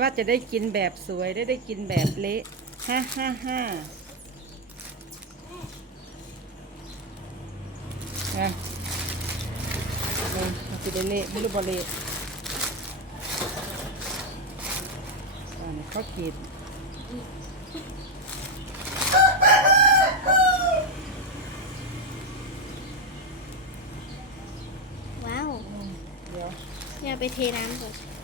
ว่าจะได้กินแบบสวยได้ได้กินแบบเละฮ่าฮ่าฮ่านะเลยมันจะได้เละไม่รู้บ่เละอันนี้เขากินว้าว เดี๋ยว อย่าไปเทน้ำก่อน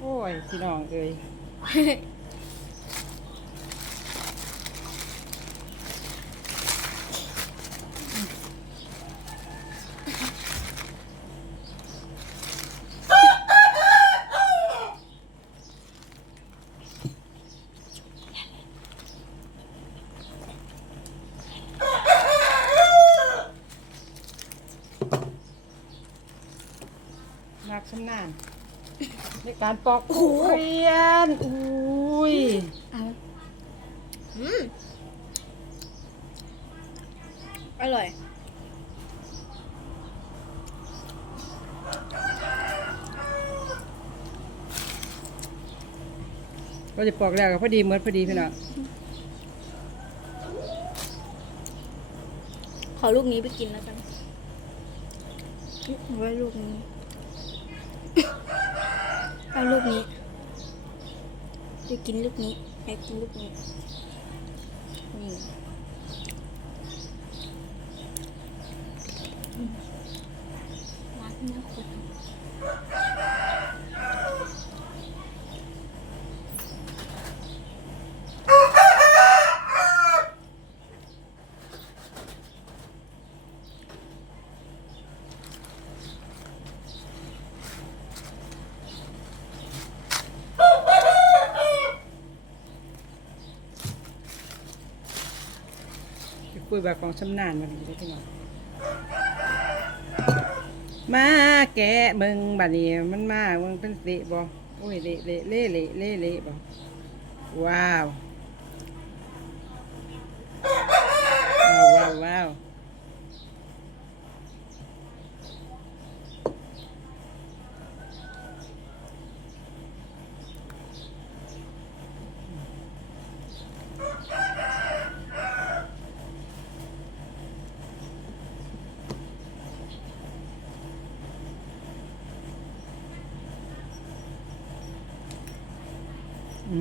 โอ้ยพี่น้องเอ้ยนักชำนาญ ในการปอกทุเรียนอุ้ยเอาอืมอร่อย ก็จะปอกแล้วก็พอดีเหมือนพอดีพี่น้องขอลูกนี้ไปกินแล้วกันเอาไว้ลูกนี้ เอาลูกนี้จะกินลูกนี้อยากกินลูกนี้นี่รักเนื้อคุณ คุยแบบของชำนาญมันได้พี่น้องมาแกมึงบัดนี้มันมามึงเป็นเละบ่โอ้ยเละเละเละเละเละเละบ่ว้าวว้าว ปิ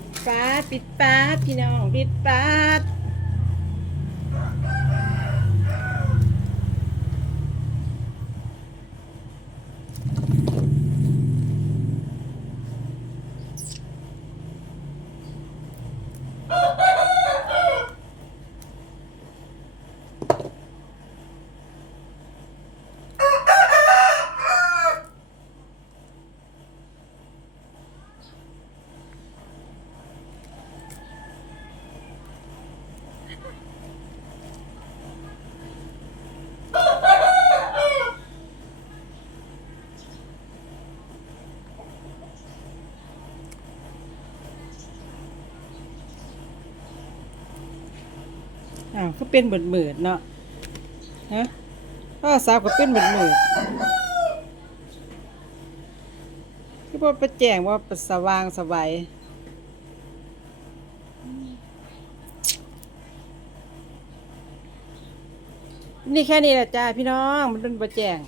ดปาปิดปาพี่น้องปิดปา อ้าวก็เป็นเหมือนเหมือนเนาะฮะพ่อสาวก็เป็นเหมือนเหมือนคือว่าไปแจ้งว่าป็นสว่างสวัยนี่แค่นี้แหละจ้าพี่น้องมันเป็นประแจง